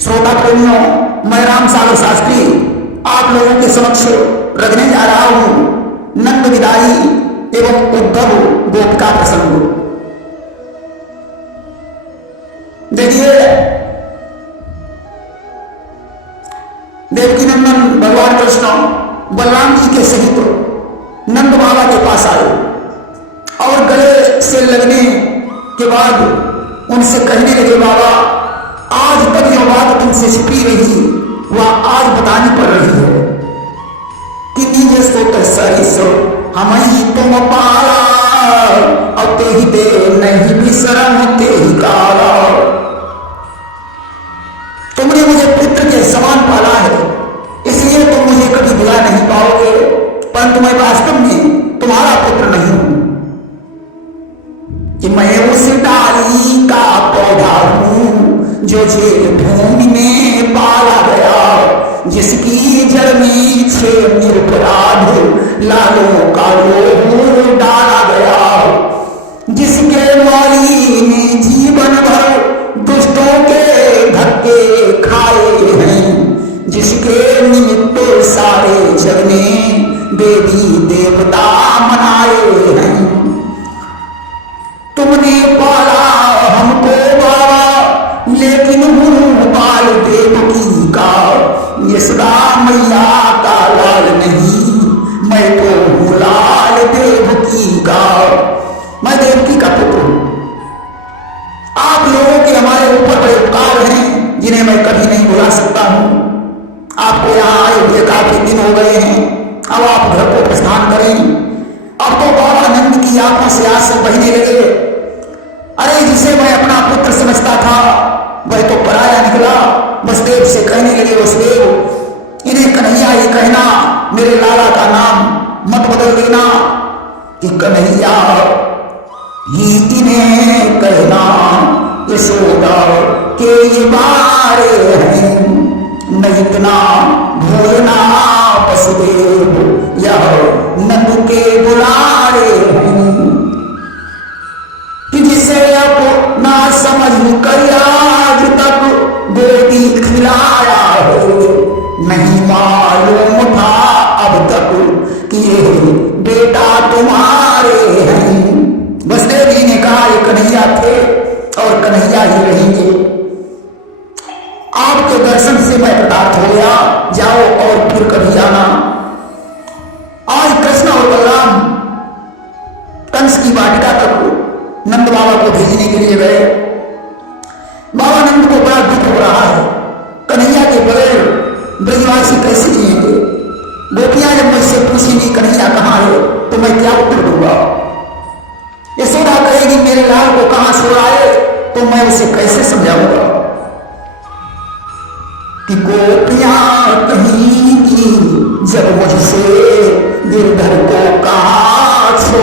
श्रोता प्रेमियों, मैं राम सागर शास्त्री आप लोगों के समक्ष रखने जा रहा हूं नंद विदाई एवं उद्धव गोप का प्रसंग। देखिए, देवकी नंदन भगवान कृष्ण बलराम जी के सहित नंद बाबा के पास आए और गले से लगने के बाद उनसे कहने लगे, बाबा आज तक जो बात तुमसे छिपी रही वह आज बतानी पड़ रही है कि नीजे सोत सरिस हम ही तुम पाला और ते ही दे नहीं भी शरम ते ही काला। तुमने मुझे पुत्र के समान पाला है, इसलिए तुम मुझे कभी भुला नहीं पाओगे, परंतु मैं वास्तव में तुम्हारा पुत्र नहीं हूं कि मैं उस डाली का पौधा हूं जो जेल भूमि में पाला गया, जिसकी जड़ में 6 निरपराध लालों का लोह डाला गया, जिसके माली ने जीवन भर दुष्टों के धक्के खाए हैं, जिसके निमित्त सारे जग ने देवी देवता मनाए हैं। तुमने पाला हमको बाबा, लेकिन हूँ बाल देवकी का, यशोदा मैया का लाल नहीं, मैं तो हूँ लाल देवकी का। मैं देवकी का पुत्र हूं। आप लोगों के हमारे ऊपर बड़े उपकार हैं जिन्हें मैं कभी नहीं भुला सकता हूं। आपको यहाँ आए हुए काफी दिन हो गए हैं, अब आप घर को प्रस्थान करें। अब तो बाबा नंद की आंखों से आंसू बहने लगे। अरे जिसे मैं अपना पुत्र समझता था वह तो पराया निकला। वसुदेव से कहने लगे, वसुदेव इन्हें कन्हैया ही कहना, मेरे लाला का नाम मत बदल देना, कि कन्हैया ही इन्हें कहना, यशोदा के ये बारे हैं, न इतना भूलना वसुदेव, यह नंद के बुलारे हैं, कि जिसे अब ना समझ कर आज तक गोदी खिलाया हो, नहीं मालूम था अब तक कि ये बेटा तुम्हारे हैं। वसुदेव जी ने कहा, ये कन्हैया थे और कन्हैया ही रहेंगे। आपके दर्शन से मैं पदार्थ हो गया, जाओ और फिर कभी आना। आज कृष्ण और बलराम कंस की वाटिका तक नंद बाबा को भेजने के लिए गए। बाबा नंद को बड़ा दुख हो रहा है, कन्हैया के बगैर ब्रजवासी कैसे जिएंगे। गोपियां जब मुझसे पूछेंगी कन्हैया कहाँ है तो मैं क्या उत्तर दूंगा। यशोदा कहेगी मेरे लाल को कहां सो आए तो मैं उसे कैसे समझाऊंगा कि गोपियां कहेंगी जब मुझसे गिरधर को कहां सो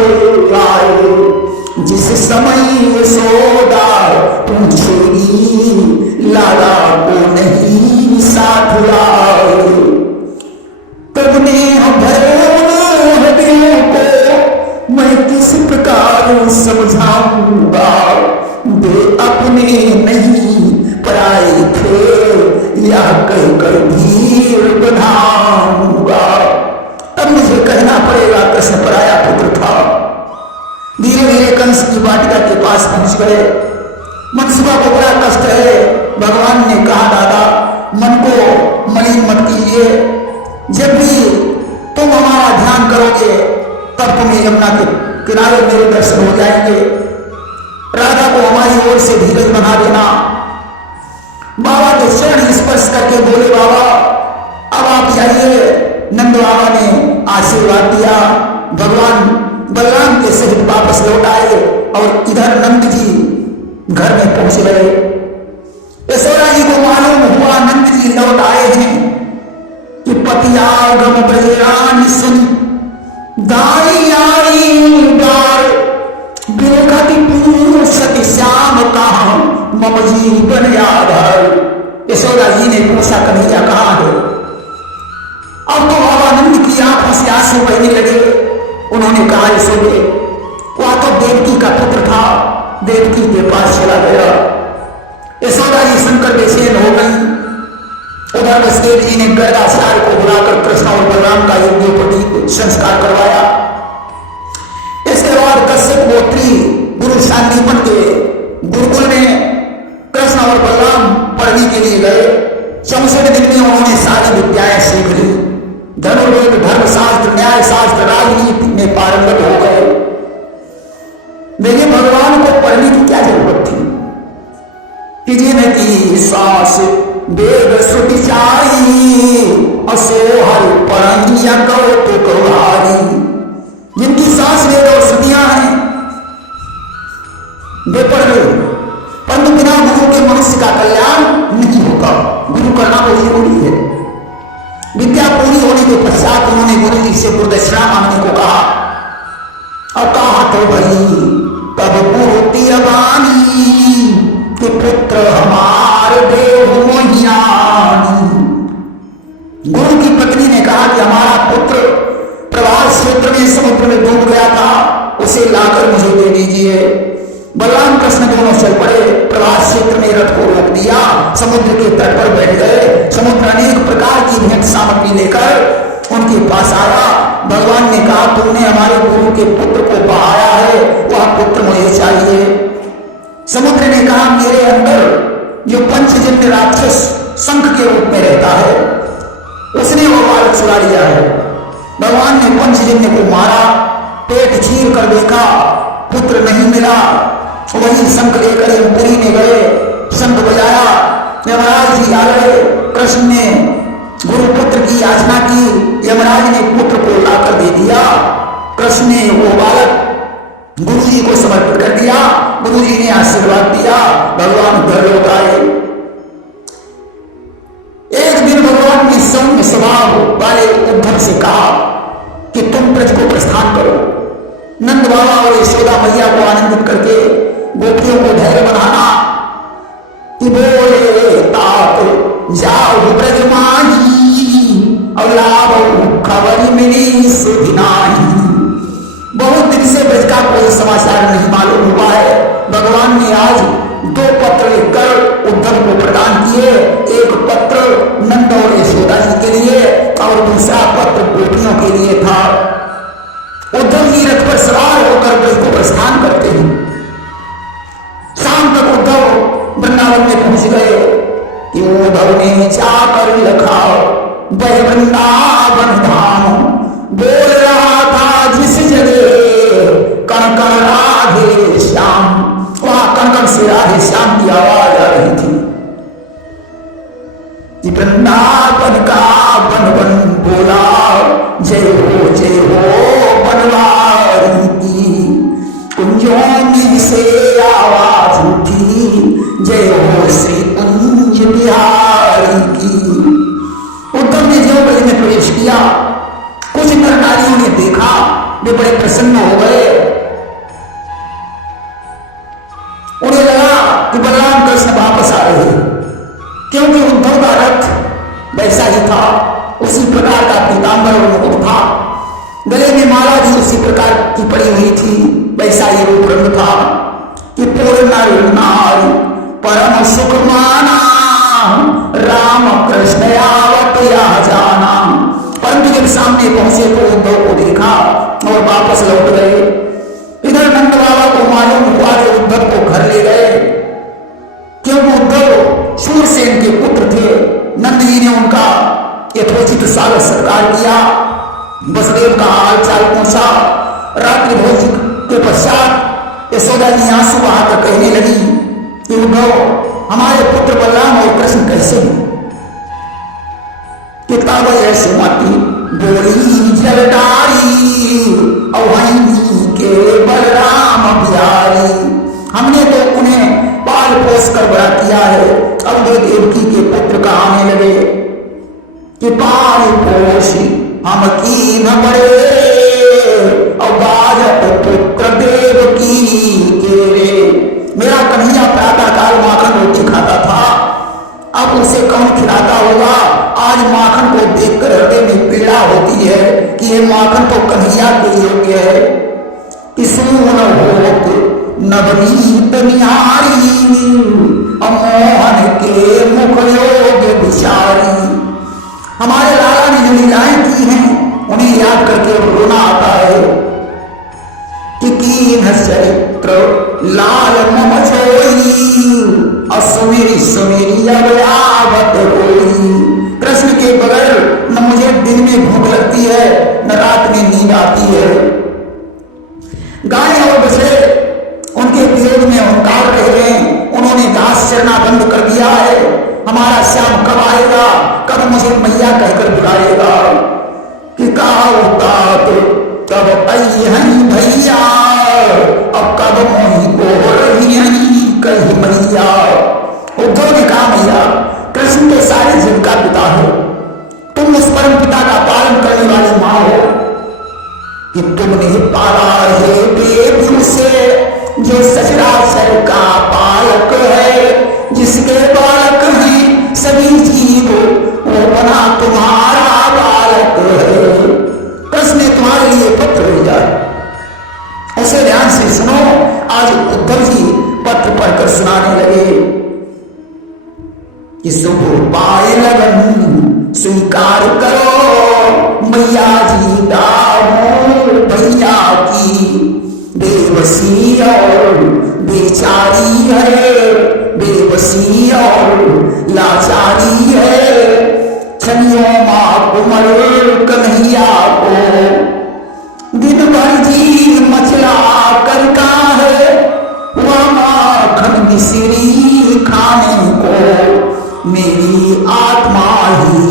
आए, जिस समय यशोदा पूछेगी लाला को नहीं साथ लाए, तब ने हृदयों को मैं किस प्रकार समझाऊंगा। वे अपने नहीं पराए थे, यह कहकर धीर बनाऊंगा। तब मुझे कहना पड़ेगा कृष्ण पराया पुत्र था। धीरे धीरे कंस की वाटिका के पास पहुंच गए। मनसुबा को बड़ा कष्ट है। भगवान ने कहा, दादा मन को मलिन मत कीजिए, जब भी तुम हमारा ध्यान करोगे तब तुम्हें यमुना के किनारे मेरे दर्शन हो जाएंगे। राधा को हमारी ओर से धीरज बना देना। बाबा के चरण स्पर्श करके बोले, बाबा अब आप जाइए। नंद बाबा ने आशीर्वाद दिया। भगवान बलराम के सहित वापस लौट आए और इधर नंद जी घर में पहुंच गए। यशोदा जी को मालूम हुआ नंद जी लौट आए हैं कि पतियागम ब्रजरानी सुन दाई आई बार, बिलखति पूछति श्याम कहा मम जीवन आधार। यशोदा जी ने पूछा कन्हैया कहाँ है। अब तो बाबा नंद की आंखों से आंसू बहने लगे। उन्होंने कहा, यशोदे वह तो देवकी का पुत्र था, देवकी के पास चला गया। यशोदा जी सुनकर बेचैन हो गई। उधर वसुदेव जी ने गर्गाचार्य को बुलाकर कृष्ण और बलराम का यज्ञोपवीत संस्कार करवाया। इसके बाद कश्यप गोत्री गुरु सांदीपन के गुरुकुल में कृष्ण और बलराम पढ़ने के लिए गए। 64 दिन में उन्होंने सारी विद्याएं सीख ली। धनुर्वेद, धर्मशास्त्र, न्याय शास्त्र, राजनीति में पारंगत हो गए। लेकिन भगवान को पढ़ने की क्या जरूरत थी कि जिनकी सांस वेद श्रुति चारी असोहर परहिया कौतुक भारी। जिनकी सांस वेद और श्रुतियां हैं वे पढ़ रहे, परंतु बिना गुरु के मनुष्य का कल्याण नहीं होता। गुरु करना बहुत जरूरी है। विद्या पूरी होने के पश्चात उन्होंने गुरु जी से गुरुदक्षिणा मांगने को कहा। और कहा तो भाई तब पूर्ति अबानी कि पुत्र हमारे देव मोहियानी। गुरु की पत्नी ने कहा कि हमारा पुत्र प्रवास क्षेत्र में समुद्र में डूब गया था, उसे लाकर मुझे दे दीजिए। बलराम कृष्ण दोनों चल पड़े। प्रवास क्षेत्र में रथ को रोक दिया, समुद्र के तट पर बैठ गए। समुद्र अनेक प्रकार की भेंट सामग्री लेकर उनके पास आया। भगवान ने कहा तुमने हमारे गुरु के पुत्र को बहाया है, वह पुत्र मुझे चाहिए। समुद्र ने कहा मेरे अंदर जो पंचजन्य राक्षस शंख के रूप में रहता है उसने वो बालक चुरा लिया है। भगवान ने पंचजन्य को मारा, पेट चीर कर देखा, पुत्र नहीं मिला। वही शंख लेकर यमपुरी में गए, शंख बजाया, यमराज जी आ गए। कृष्ण ने गुरु पुत्र की याचना की, यमराज ने पुत्र को लाकर दे दिया। कृष्ण ने वो बालक गुरु जी को समर्पित कर दिया। गुरु जी ने आशीर्वाद दिया, भगवान घर लौट आए। एक दिन भगवान ने सौम्य स्वभाव वाले उद्धव से कहा कि तुम ब्रज को प्रस्थान करो। नंद बाबा और यशोदा मैया को आनंदित करके गोपियों को धैर्य बढ़ाना कि बोले तात जाओ ब्रज माही और लाभ खबर मिली सुधि नाही। बहुत दिन से ब्रज का कोई समाचार नहीं मालूम हुआ है। भगवान ने आज 2 पत्र लिखकर उद्धव को प्रदान किए। एक पत्र नंद और यशोदा जी के लिए और दूसरा पत्र गोपियों के लिए था। उद्धव जी रथ पर सवार होकर ब्रज को प्रस्थान करते हैं। शाम तक उद्धव वृंदावन में पहुंच गए कि उद्धव ने जाकर लिखा वह वृंदावन धाम बोल रहा था जिस जगह कण कण राधे श्याम। वहां कण कण से राधे श्याम की आवाज आ रही थी कि वृंदावन का वन वन बोला जय हो बनवारी की। कुंजों में से आवाज उठी जय हो श्री कुंज बिहारी की। उद्धव ने जो ब्रज में प्रवेश किया, कुछ नरनारियों ने देखा, वे बड़े प्रसन्न हो गए। उन्हें लगा कि बलराम कृष्ण वापस आ रहे हैं, क्योंकि उद्धव का रथ वैसा ही था, उसी प्रकार का पीतांबर और मुकुट था, गले में माला भी उसी प्रकार की पड़ी हुई थी, वैसा ही रूप रंग था कि पूर्ण नारी परम सुख माना राम कृष्ण आवत या जाना। परंतु जब सामने पहुंचे तो उद्धव को देखा और वापस लौट गए। इधर नंद बाबा को मालूम हुआ कि उद्धव को घर ले गए, क्योंकि उद्धव शूरसेन के पुत्र थे। नंद जी ने उनका यथोचित स्वागत सत्कार किया, वसुदेव का हाल चाल पूछा। रात्रि भोज के पश्चात यशोदा जी आंसू बहाकर कहने लगी कि उद्धव हमारे पुत्र बलराम और कृष्ण कैसे हैं? किताब ऐसे माती बोली जलदारी अवैनी के बलराम बिहारी। हमने तो उन्हें पाल पोस कर बड़ा किया है, अब वे देवकी के पुत्र कहाने लगे कि पाल पोष हम की न बड़े और बाजत पुत्र देवकी के रे। मेरा कन्हैया प्रातः काल माखन रोटी खाता था, अब उसे कौन खिलाता होगा? आज माखन को देखकर हृदय में पीड़ा होती है कि ये माखन तो कन्हैया के योग्य है। इसून होत नवनीत निहारी मोहन के मुख योग विचारी। मेरी सुमेरी अब आवत होई। कृष्ण के बगैर न मुझे दिन में भूख लगती है न रात में नींद आती है। गाय और बछड़े उनके विरोध में हुंकार रह गए, उन्होंने घास चरना बंद कर दिया है। हमारा श्याम कब आएगा, कब मुझे मैया कहकर बुलाएगा। कि कहा होता तो कब आई भैया, अब कब मोही को रही कही मैया। उद्धव ने कहा मैया कृष्ण के सारे जीव का पिता हो, तुम उस परम पिता का पालन करने वाली मां हो कि तुमने पाला है बेबी से जो सचराचर का पालक है, जिसके बालक हैं सभी जीव वो बना तुम्हारा बालक है। कृष्ण ने तुम्हारे लिए पत्र भेजा, उसे ध्यान से सुनो। आज उद्धव जी पत्र पढ़कर सुनाने लगे कि शुभ पाए लगन स्वीकार करो, मैया जी दामो भैया की बेबसी और बेचारी है, बेबसी और लाचारी है। छनियों माँ कुमर कन्हैया को दिन भर जी मचला करता है, वह माखन मिश्री खाने को मेरी आत्मा ही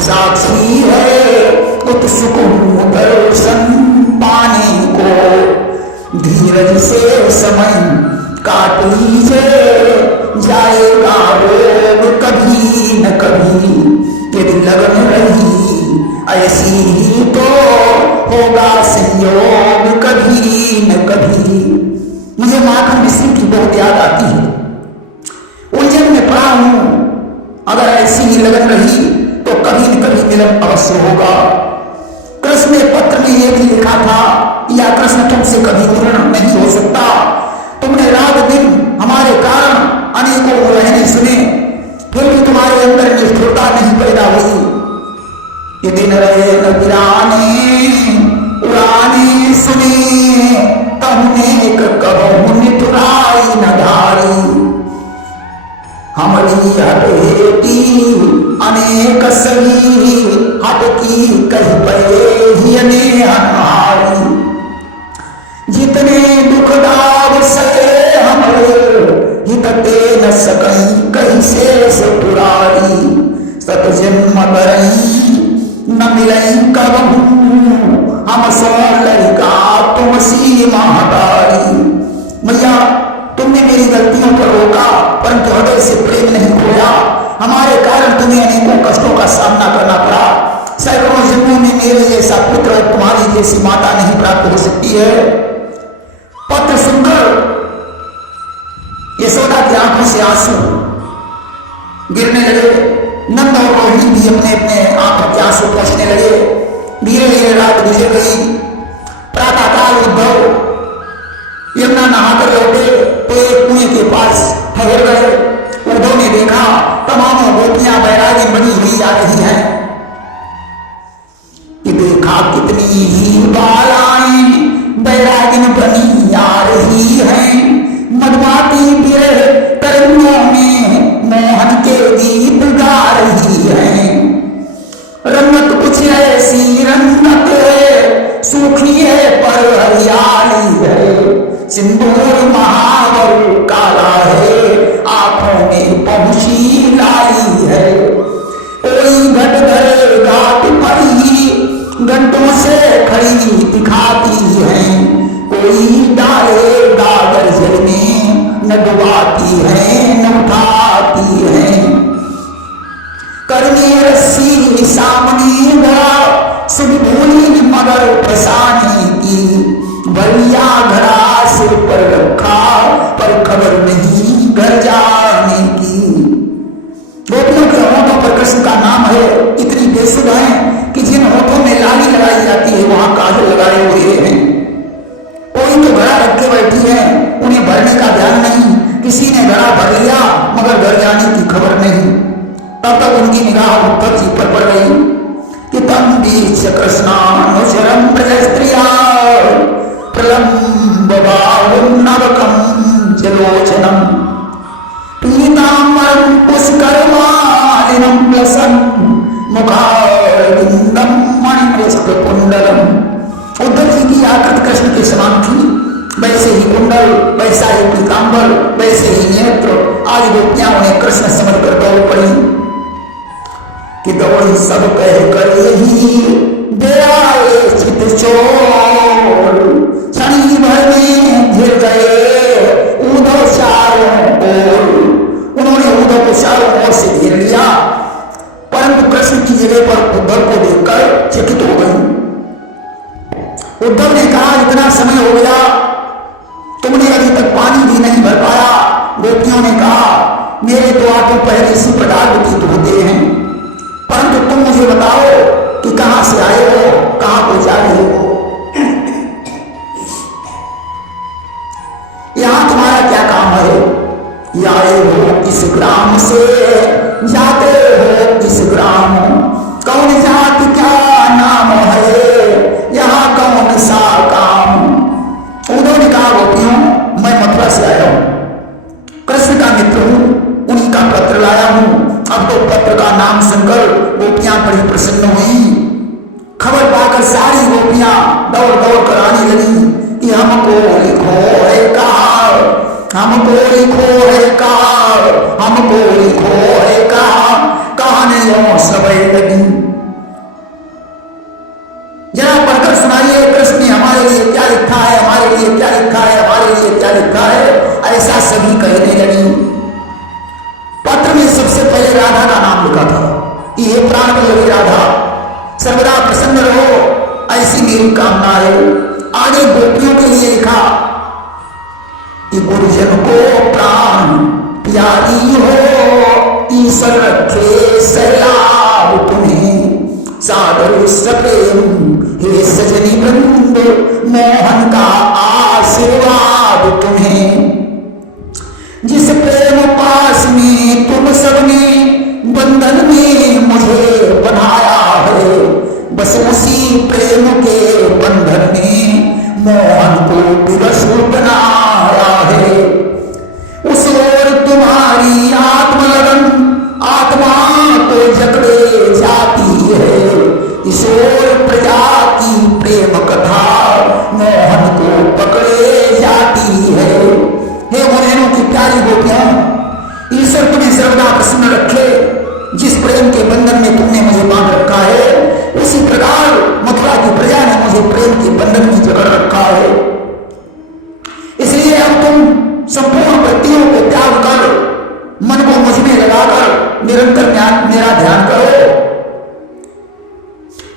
साक्षी है। उत्सुक हूँ दर्शन पाने को, धीरज से समय काट लीजिए, जाएगा रोग कभी न कभी। यदि लगन रही ऐसी ही तो होगा संयोग कभी न कभी। मुझे माखन मिश्री की बहुत याद आती है, उलझन में पड़ा हूं। अगर ऐसी ही लगन रही तो कभी न कभी मिलन अवश्य होगा। कृष्ण ने पत्र में यह भी लिखा था, या कृष्ण तुमसे कभी मिलन नहीं हो सकता। तुमने रात दिन हमारे कारण अनेकों रहने सुने, फिर भी तुम्हारे अंदर निष्ठुरता नहीं पैदा हुई। ये दिन रहे न बिराने उड़ाने सुने, तुमने कबहू निठुराई न धारी। हमारी हटेती अनेक सही, हटकी कही पड़े ही अनेहारी। जितने दुख दाव सके हमरे, हितते न सकई कहीं शेष पुरारी। सत जन्म करई न मिलई कबहू, हम सो लड़का तुम सी महतारी। मैया तुमने मेरी गलतियों पर रोका, परंतु हृदय से प्रेम नहीं खोया। हमारे कारण तुम्हें अनेकों कष्टों का सामना करना पड़ा। सैकड़ों जन्मों में मेरे जैसा पुत्र तुम्हारी जैसी माता नहीं प्राप्त हो सकती है। पत्र सुनकर यशोदा की आंखों से आंसू गिरने लगे। नंद और रोहिणी भी अपने अपने आंखों के आंसू पहुंचने लगे। धीरे धीरे रात गुजर गई। प्रातःकाल उद्धव यमुना नहाकर लौटे तो एक कुएं के पास ठहर गए। उद्धव ने देखा तमाम गोपियां बैरागी बनी हुई आ रही हैं। कि देखा कितनी ही बालाएं बैरागिन बनी आ रही हैं। मधुमाती बिरह तरंगों में मोहन के गीत गा रही हैं। रंगत कुछ ऐसी रंगत है, सूखी है पर हरियाली है। सिंदूर महावर काला है, आंखों में पहुंची लाली है। कोई घट गए घाट पर ही घंटों से खड़ी दिखाती है। कोई डाले गागर जल में न डुबाती है न उठाती है। करने रस्सी सामने घड़ा सुन भूली मगर फसाने की। बलिया घड़ा सिर पर रखा पर खबर नहीं घर जाने की। गोपियों के होठों पर कृष्ण का नाम है। इतनी बेसुध है कि जिन होठों में लाली लगाई जाती है वहां काजल लगाए हुए हैं। कोई तो घड़ा रख के बैठी है, उन्हें भरने का ध्यान नहीं। किसी ने घड़ा भर लिया मगर घर जाने की खबर नहीं। तब तक उनकी निगाह उद्धव जी पर पड़ गई कि तम बीच कृष्णानुचरम प्रजस्त्रिया प्रलंब बाहुं नवकं जलोचनम। पीली पीताम्बरम पुष्करमालिनम लसन् मुखारविंदम मणिमस्तकुंडलम। उद्धव जी की आकृति कृष्ण के समान थी, वैसे ही कुंडल, वैसा ही पीताम्बर, वैसे ही नेत्र। आज गोपियां उन्हें कृष्ण समझकर दौड़ पड़ी कि दौड़ी सब कह कर यही दे आए चित चोर। क्षणी भर में घिर गए उद्धव चारों ओर। उन्होंने उद्धव को चारों ओर से घेर लिया, परंतु कृष्ण की जगह पर उद्धव को देखकर चकित हो गई। उद्धव ने कहा, इतना समय हो गया, तुमने अभी तक पानी भी नहीं भर पाया। गोपियों ने कहा, मेरे द्वार तो पहले इसी प्रकार व्यतीत होते हैं, परंतु तुम मुझे बताओ कि कहां से आए हो, कहां को जा रहे हो, यहां तुम्हारा क्या काम है? या आए हो इस ग्राम से, जाते हो इस ग्राम, कौन जाति क्या नाम है, यहां कौन सा काम? उन्होंने कहा, गोपियों मैं मथुरा से आया हूं, कृष्ण का मित्र हूं, उन्हीं का पत्र लाया हूं। अब तो पत्र का नाम सुनकर गोपियां बड़ी प्रसन्न हुई। खबर पाकर सारी गोपियां दौड़ दौड़ कर आने लगी कि हमको लिखो है कहा, हमको लिखो है कहा, हमको लिखो है कहा, कहानियों सब लगी। जरा पढ़कर सुनाइए, कृष्ण ने हमारे लिए क्या लिखा है, हमारे लिए क्या लिखा है, हमारे लिए क्या लिखा है। ऐसा सभी कहने लगी। पत्र में सबसे पहले राधा का नाम लिखा था कि हे प्राण वल्लभी राधा, सर्वदा प्रसन्न रहो, ऐसी मेरी कामना है। आगे गोपियों के लिए लिखा कि गुरुजन को प्राण प्यारी हो, ईश्वर रखे सलाह तुम्हें, सादर सप्रेम हे सजनी वृंद, मोहन का आशीर्वाद तुम्हें। जिस प्रेम पास में तुम सबने बंधन में मुझे बनाया है, बस उसी प्रेम के बंधन में मोहन को विवश बनाया है। उस ओर तुम्हारी आत्मलगन आत्मा को जकड़े जाती है, इस ओर प्रजा की प्रेम कथा मोहन को पकड़े जाती है। हे मोहनों की प्यारी गोपियां, ईश्वर तुम्हें सर्वदा प्रसन्न रखे। जिस प्रेम के बंधन में तुमने मुझे बांध रखा है, उसी प्रकार मथुरा की प्रजा ने मुझे प्रेम के बंधन में जकड़ रखा है। इसलिए अब तुम संपूर्ण वृत्तियों को त्याग कर मन को मुझ में लगाकर निरंतर मेरा ध्यान करो,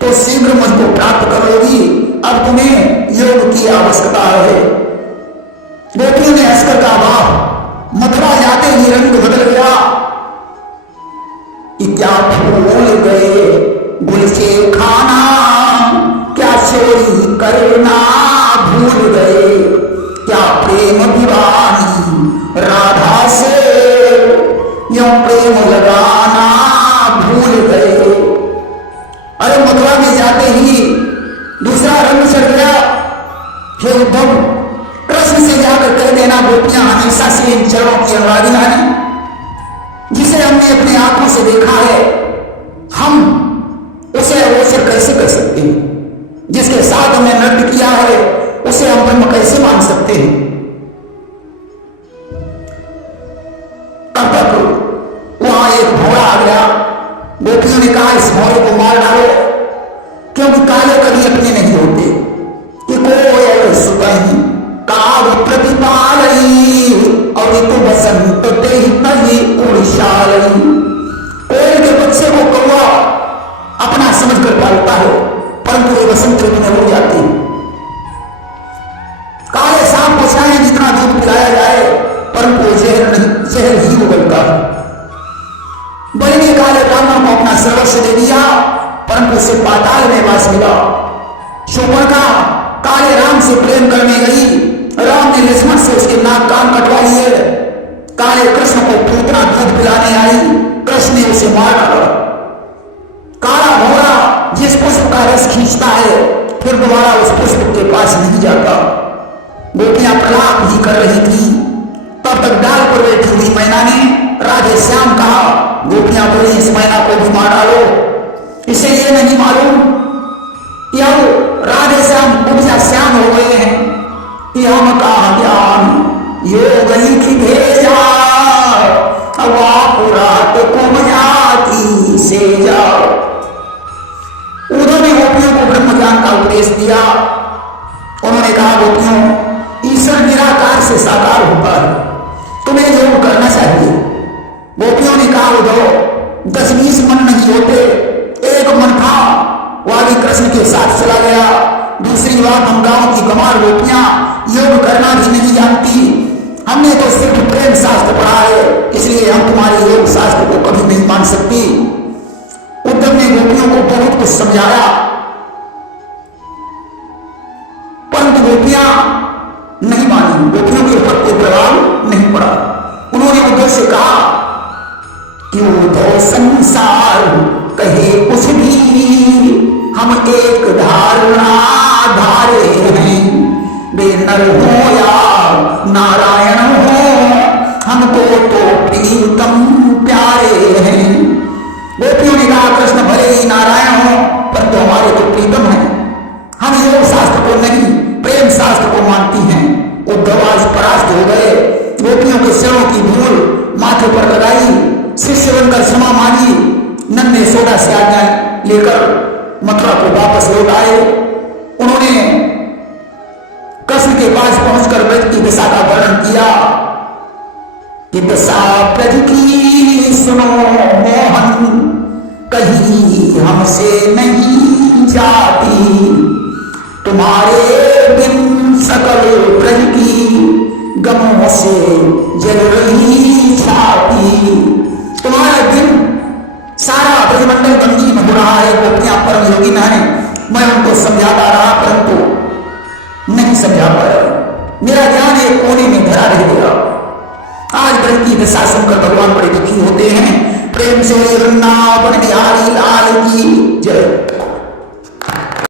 तो शीघ्र मुझको प्राप्त कर लोगी। अब तुम्हें योग की आवश्यकता है। गोपियों ने हंसकर कहा, वाह, मथुरा जाते ही रंग बदल गया, क्या भूल गए गुल से खाना, क्या चोरी करना भूल गए, क्या प्रेम दीवानी राधा से यूं प्रेम लगाना भूल गए। अरे मथुरा में जाते ही दूसरा रंग चढ़ गया। हे उद्धव, कृष्ण से जाकर कह देना, गोपियां हमेशा से इन चरणों की अनुरागिना है, जिसे हमने अपने आंखों से देखा है, हम उसे अवसर कैसे कर सकते हैं? जिसके साथ हमने नृत्य किया है, उसे हम ब्रह्म कैसे मान सकते हैं? तब तक वहां एक घोड़ा आ गया। गोपियों ने कहा, इस घोड़े को मार डालो, क्योंकि काले कभी अपने नहीं होते। कि कोई सुबह काल प्रतिपालई और ऋतु बसंत ते नहीं उड़शालई। कोयल के बच्चे को कौवा अपना समझ कर पालता है, परंतु वे बसंत ऋतु में उड़ जाते हैं। काले सांप को चाहे जितना दूध पिलाया जाए, परंतु जहर ही उगलता है। बलि ने काले रावण को अपना सर्वस्व दे दिया, परंतु उसे पाताल में वास मिला। शूर्पणखा काले राम से प्रेम करने गई, राम ने लक्ष्मण से उसके नाक कान कटवा लिए। काले कृष्ण को पूतना दूध पिलाने आई, कृष्ण ने उसे मार डाला। काला घोड़ा जिस पुष्प का रस खींचता है, फिर दोबारा उस पुष्प के पास नहीं जाता। गोपियां प्रलाप ही कर रही थी, तब तक डाल पर बैठी हुई मैना ने राधे श्याम कहा। गोपियां बोली इस मैना को भी मार डालो, इसे ये नहीं मालूम कि अब राधे श्याम उपजा श्याम हो गए हैं। हम कहा ज्ञान योग लिखी भेजा, अब आप रात को मजाती से जाओ। उन्होंने गोपियों को ब्रह्म ज्ञान का उपदेश दिया। उन्होंने कहा गोपियों ईश्वर निराकार से साकार होता है, तुम्हें योग करना चाहिए। गोपियों ने कहा उद्धव 10-20 मन नहीं होते, एक मन था वो आदि कृष्ण के साथ चला गया। दूसरी बात हम गांव की कमार गोपियां योग करना भी नहीं जानती, हमने तो सिर्फ प्रेम शास्त्र पढ़ा है, इसलिए हम तुम्हारे योग शास्त्र को कभी नहीं मान सकती। उद्धव ने गोपियों को बहुत कुछ समझाया, परंतु गोपियां नहीं मानी, गोपियों के ऊपर कोई प्रभाव नहीं पड़ा। उन्होंने उद्धव से कहा कि उद्धव संसार कहे कुछ भी, हम एक धारणा धारे हैं, वे नर हो या नारायण हो, हमको तो प्रीतम प्यारे हैं। गोपियों ने कहा कृष्ण भले ही नारायण हो पर तो हमारे तो प्रीतम है, हम योग शास्त्र को नहीं प्रेम शास्त्र को मानती हैं। उद्धव आज परास्त हो गए। गोपियों के शरणों की धूल माथे पर लगाई, शिष्य बनकर क्षमा मांगी। नन्हे सोडा से आज्ञा लेकर मथुरा को वापस लौट आए। उन्होंने कृष्ण के पास पहुंचकर व्रत की दिशा का वर्णन किया कि दशा ब्रज की सुनो मोहन, कहीं हमसे नहीं जाती, तुम्हारे बिन सकल ब्रज की गमों से जल रही छाती। तुम्हारे बिन सारा ब्रजमंडल गमगीन हो रहा है, गोपियां परम योगिन है। मैं उनको समझाता रहा परंतु नहीं समझा पाया, मेरा ज्ञान एक कोने में धरा रह गया। आज ब्रज की दशा सुनकर भगवान बड़े दुखी होते हैं। प्रेम से वृंदावन बिहारी लाल की जय।